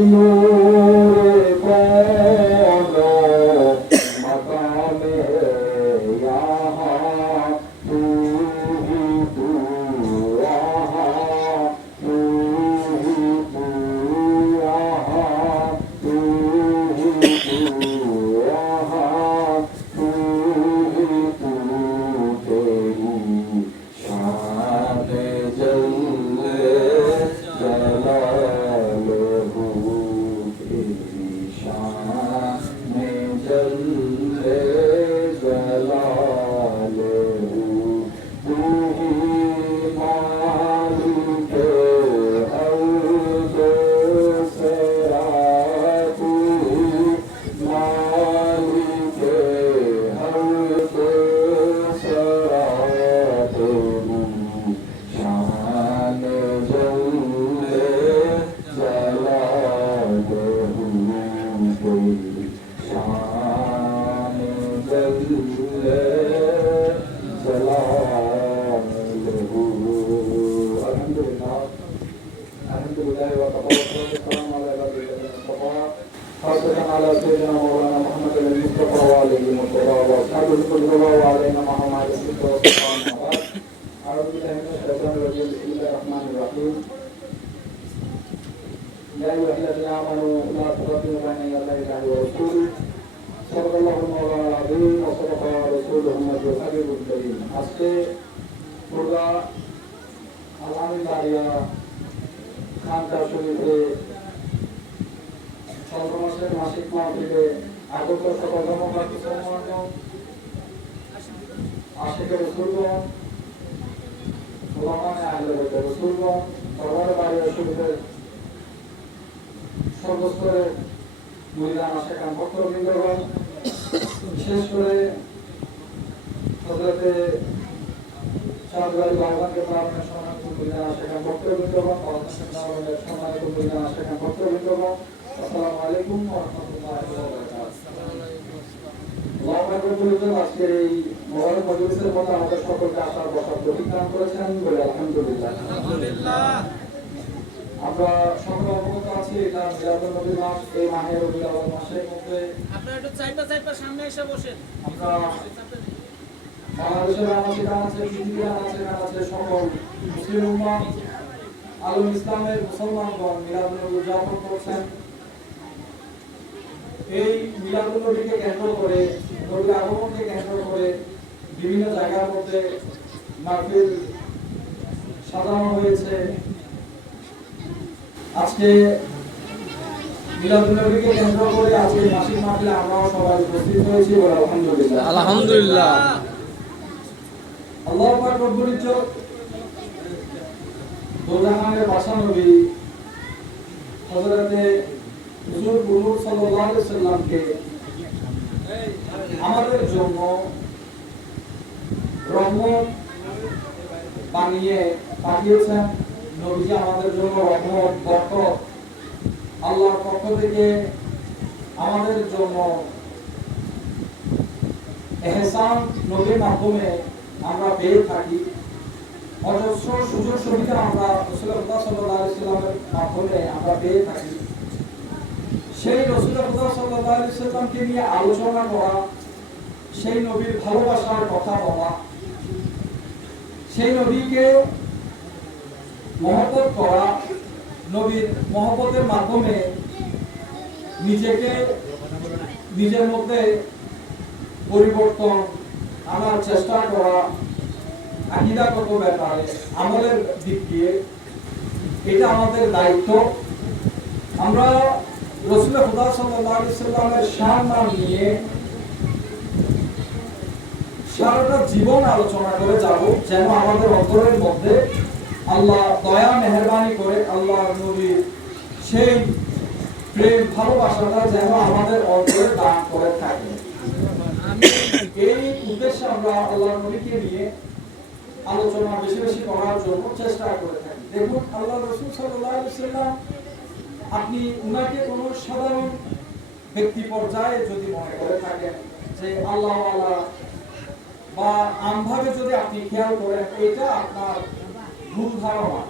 Senhor. خاصة على سيدنا مولانا محمد المصطفى وآله المصطفى وأصحابه الكل وعلينا معهم على الصدق والصفاء والمعاد أعوذ بالله من الشيطان الرجيم بسم الله الرحمن الرحيم يا أيها الذين آمنوا لا تقدموا بين يدي الله ورسوله صدق الله المولى العظيم وصدق رسوله النبي الحبيب الكريم আজকে পুরা আলহামদুলিল্লাহ খানকা শরীফে চন্দ্রমাসের মাসিক মাহফিলে আগত সকল ধর্মপ্রাপ্তি সম্মানিত আশিকের রসুলগণ ওলামানে আহলে বাইতের রসুলগণ সবার বাড়ি শরীফের সর্বস্তরে মহিলান আশেখান ভক্তবৃন্দগণ বিশেষ করে হজরতে সাহায্য বাগানকে প্রার্থনা সম্মানিত মহিলান আশেখান ভক্তবৃন্দগণ সম্মানিত আসসালামু আলাইকুম ওয়া রাহমাতুল্লাহি ওয়া বারাকাতুহু আজকের এই মহরম মজলিসের মধ্যে আমাদের সকলকে আসার বসার তৌফিক দান করেছেন বলে আলহামদুলিল্লাহ। আমরা সকলে অবগত আছি এটা মিলাদুল নবী মাস এই মাহে রবিউল আউয়াল মাসের মধ্যে। আপনারা একটু চাইপা চাইপা সামনে এসে বসেন। আমরা বাংলাদেশের আমাদের আছে পৃথিবীর আমাদের আছে সকল মুসলিম উম্মাহ আলম ইসলামের মুসলমানগণ মিলাদুল নবী উদযাপন করছেন। এই মিলাদুল্নবীকে কেন্দ্র করে নবীর আগমনকে কেন্দ্র করে বিভিন্ন জায়গার মধ্যে মাহফিল সাজানো হয়েছে। আজকে মিলাদুল্নবীকে কেন্দ্র করে আজকে মাসিক মাহফিলে আমরাও সবাই উপস্থিত হয়েছি আলহামদুলিল্লাহ। আলহামদুলিল্লাহ। আল্লাহ পাক রব্বুল ইজ্জত দোজাহানের বাসা নবী হযরতে আমাদের জন্য রহমত বানিয়ে পাঠিয়েছেন। নবীজি আমাদের জন্য রহমত আল্লাহর পক্ষ থেকে আমাদের জন্য এহসান নবীর মাধ্যমে আমরা পেয়ে থাকি। অজস্র সুযোগ সুবিধা আমরা রসুল্লাহ সাল্লাহ সাল্লামের মাধ্যমে আমরা পেয়ে থাকি। সেই সাল্লামকে নিয়ে আলোচনা করা, সেই নবীর ভালোবাসার কথা বলা, সেই নবীকে মহব্বত করা, নবীর মহব্বতের মাধ্যমে নিজেকে, নিজের মধ্যে পরিবর্তন আনার চেষ্টা করা, আকিদাগত ব্যাপারে, আমলের দিক দিয়ে, এটা আমাদের দায়িত্ব। আমরা রসুল খুদা সাল্লামের সম্মান নিয়ে সারাটা জীবন আলোচনা করে যাব, যেন আমাদের অন্তরের মধ্যে আল্লাহ দয়া, মেহরবানি করে আল্লাহ নবীর সেই প্রেম, ভালোবাসাটা যেন আমাদের অন্তরে দান করে থাকে। এই উদ্দেশ্যে আমরা আল্লাহ নবীকে নিয়ে আলোচনা বেশি বেশি করার জন্য চেষ্টা করে থাকি। দেখুন, আল্লাহ রসুল সাল্লাহ আপনি উনাকে কোনো সাধারণ ব্যক্তি পর্যায়ে যদি মনে করে থাকেন যে আল্লাহ আল্লাহ বা আমভাবে যদি আপনি খেয়াল করেন এটা আপনার ভুল ধারণা।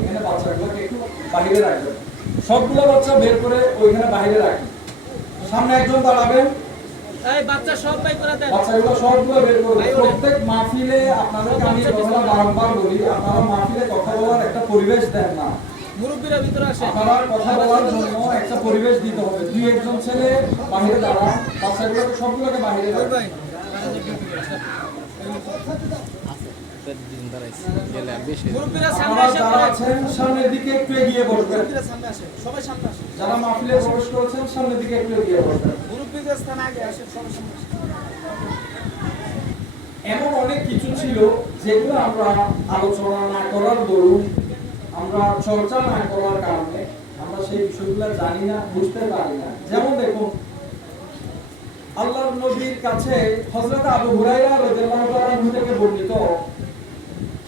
এখানে বাচ্চাগুলোকে একটু বাহিরে রাখবেন। সবগুলো বাচ্চা বের করে ওইখানে রাখি সামনে একজন দাঁড়াবেন। বাচ্চা সব বাই করে দেন। বাচ্চাগুলো সবগুলো বের করবে প্রত্যেক মাহফিলে আপনাদেরকে আমি এই বলি আপনারা মাহফিলে কথা বলার একটা পরিবেশ দেন না। মুরব্বীরা ভিতরে আসে। আপনারা কথা বলার জন্য একটা পরিবেশ দিতে হবে। দুই একজন ছেলে বাইরে দাঁড়ান বাচ্চাগুলোকে সবগুলোকে ভাই আছেন সামনের দিকে একটু এগিয়ে যারা মাহফিলে প্রবেশ করেছেন সামনের দিকে এগিয়ে এমন অনেক কিছু ছিল যেগুলো আমরা আলোচনা না করার দরুন আমরা চর্চা না করার কারণে আমরা সেই বিষয়গুলো জানি না, বুঝতে পারি না। যেমন দেখুন, আল্লাহর নবীর কাছে হযরত আবু হুরায়রা রাদিয়াল্লাহু তাআলা থেকে বর্ণিত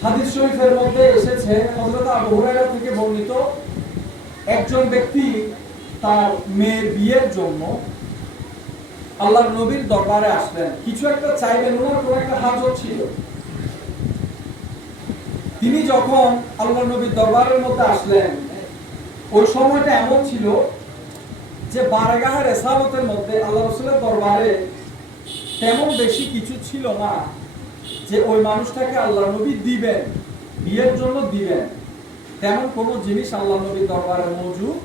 হাদিস শরীফের মধ্যে এসেছে, হযরত আবু হুরায়রা থেকে বর্ণিত একজন ব্যক্তি তার মেয়ের বিয়ের জন্য আল্লাহর নবীর দরবারে আসলেন। কিছু একটা চাইলেন ওনার কোনো একটা হাজত ছিল। তিনি যখন আল্লাহ নবীর দরবারের মধ্যে আসলেন, ওই সময়টা এমন ছিল যে বারাগাহের এসাবতের মধ্যে আল্লাহ রসুলের দরবারে তেমন বেশি কিছু ছিল না যে ওই মানুষটাকে আল্লাহ নবী দিবেন, বিয়ের জন্য দিবেন। তেমন কোনো জিনিস আল্লাহ নবীর দরবারে মজুদ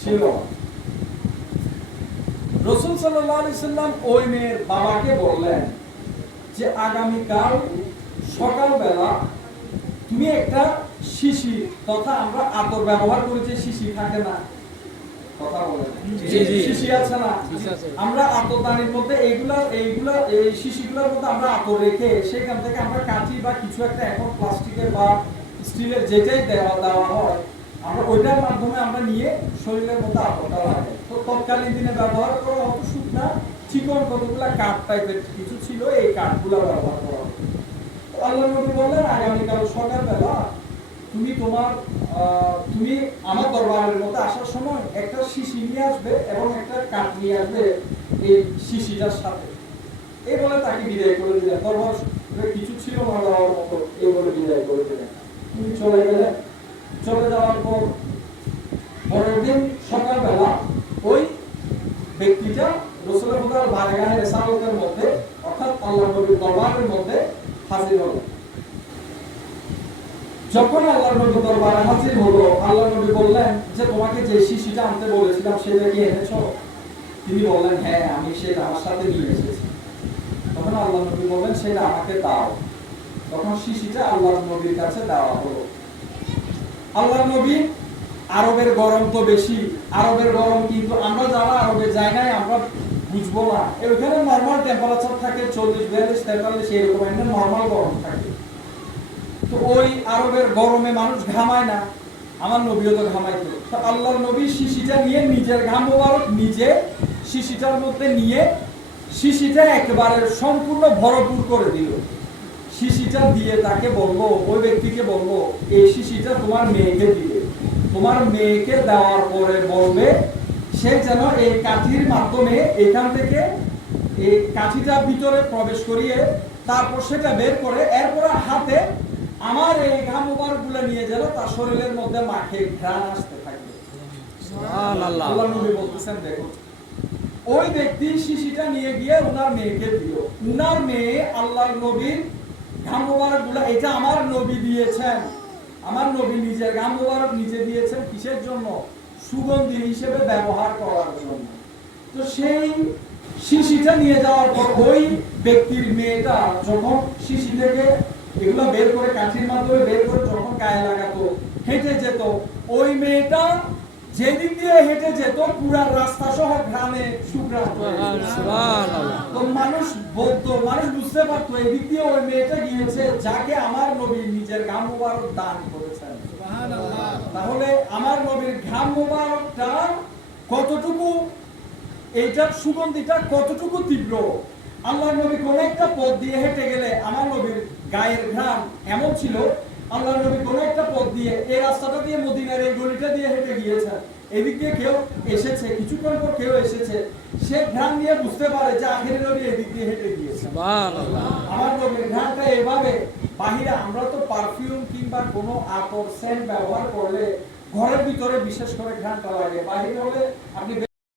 ছিল রসুল সাল্লাম ওই মেয়ের বাবাকে বললেন যে, আগামীকাল সকালবেলা তুমি একটা শিশি তথা আমরা আতর ব্যবহার করি যে শিশি থাকে না। কথা বলেন জি, জি। শিশি আছে না? আমরা আতরদানির মধ্যে এইগুলা এইগুলা এই শিশিগুলোর মধ্যে আমরা আতর রেখে সেখান থেকে আমরা কাঁচি বা কিছু একটা এখন প্লাস্টিকের বা স্টিলের যেটাই দেওয়া দেওয়া হয় আমরা ওইটার মাধ্যমে আমরা নিয়ে শরীরের মধ্যে আতরটা লাগাই তো তৎকালীন দিনে ব্যবহার করা হতো শুকনা চিকন কতগুলা কাঠ টাইপের কিছু ছিল এই কাঠগুলো ব্যবহার করা হতো আল্লাহ নবী বললেন আগামীকাল সকালবেলা তুমি তোমার তুমি আমার দরবারের মধ্যে আসার সময় একটা শিশি নিয়ে আসবে এবং একটা কাঠ নিয়ে আসবে এই শিশিটার সাথে। এই বলে তাকে বিদায় করে দিলেন। দরবার কিছু ছিল না দেওয়ার মতো, এই বলে বিদায় করে দিলেন। তুমি চলে গেলেন। চলে যাওয়ার পর পরের দিন সকালবেলা ওই ব্যক্তিটা রসুলের হুদার বারগাহের এসালতের মধ্যে, অর্থাৎ আল্লাহ নবীর দরবারের মধ্যে হাজির হলো। যখন আল্লাহ নবী দরবারে হাজির হলো আল্লাহ নবী বললেন যে, তোমাকে যে শিশিটা আনতে বলেছিলাম সেটা কি এনেছো? তিনি বললেন হ্যাঁ আমি সেটা আমার সাথে নিয়ে এসেছি। তখন আল্লাহ নবী বললেন, সেটা আমাকে দাও। তখন শিশিটা আল্লাহ নবীর কাছে দেওয়া হলো। আল্লাহ নবী, আরবের গরম তো বেশি, আরবের গরম কিন্তু আমরা যারা আরবে যাই নাই, আমরা বুঝব না। ওইখানে নর্মাল টেম্পারেচার থাকে চল্লিশ, বিয়াল্লিশ, তেতাল্লিশ, এরকম একটা নর্মাল গরম থাকে। তো ওই আরবের গরমে মানুষ ঘামায় না। আমার নবীও তো ঘামাইতো। তো আল্লাহর নবী শিশিটা নিয়ে নিজের ঘাম মোবারক নিজে শিশিটার মধ্যে নিয়ে শিশিটা একেবারে সম্পূর্ণ ভরপুর করে দিল। শিশিটা দিয়ে তাকে বলব ওই ব্যক্তিকে বলব এই শিশিটা তোমার মেয়েকে দিবে। তোমার মেয়েকে দেওয়ার পরে বলবে সে যেন এই কাঠির মাধ্যমে এখান থেকে এই কাঠিটা ভিতরে প্রবেশ করিয়ে তারপর সেটা বের করে এরপর হাতে আমার এই ঘামগুলো নিয়ে যেন তার শরীরের মধ্যে মাখে ঘ্রাণ আসতে থাকবে। নবী বলতেছেন দেখুন ওই ব্যক্তি শিশিটা নিয়ে গিয়ে উনার মেয়েকে দিল। উনার মেয়ে আল্লাহর নবীর ঘামগুলা এটা আমার নবী দিয়েছেন আমার নবী নিজের ঘাম নিজে দিয়েছেন কিসের জন্য? সুগন্ধি হিসেবে ব্যবহার করার জন্য। তো সেই শিশিটা নিয়ে যাওয়ার পর ওই ব্যক্তির মেয়েটা যখন শিশি থেকে এগুলো বের করে কাঠির মাধ্যমে বের করে যখন গায়ে লাগাতো, হেঁটে যেত, ওই মেয়েটা যেদিক দিয়ে হেঁটে যেত পুরা রাস্তা সহ গ্রামে সুগ্রাম তো মানুষ বলতো মানুষ বুঝতে পারতো এদিক দিয়ে ওই মেয়েটা গিয়েছে যাকে আমার নবী নিজের গাম মুবারক দান করেছেন। তাহলে আমার নবীর ঘাম মোবারকটা কতটুকু এইটার সুগন্ধিটা কতটুকু তীব্র? আল্লাহ নবী কোন একটা পথ দিয়ে হেঁটে গেলে আমার নবীর গায়ের ঘ্রাণ এমন ছিল আল্লাহ নবী কোন একটা পথ দিয়ে এই রাস্তাটা দিয়ে মদিনার এই গলিটা দিয়ে হেঁটে গিয়েছেন। এদিক দিয়ে কেউ এসেছে কিছুক্ষণ পর কেউ এসেছে। সে ঘ্রাণ নিয়ে বুঝতে পারে যে আখেরি নবী এদিক দিয়ে হেঁটে গিয়েছে সুবহানাল্লাহ। আমার নবীর ঘ্রাণটা এভাবে বাহিরে আমরা তো পারফিউম কিংবা কোনো আতর সেন্ট ব্যবহার করলে ঘরের ভিতরে বিশেষ করে ঘ্রাণটা লাগে। বাহিরে হলে আপনি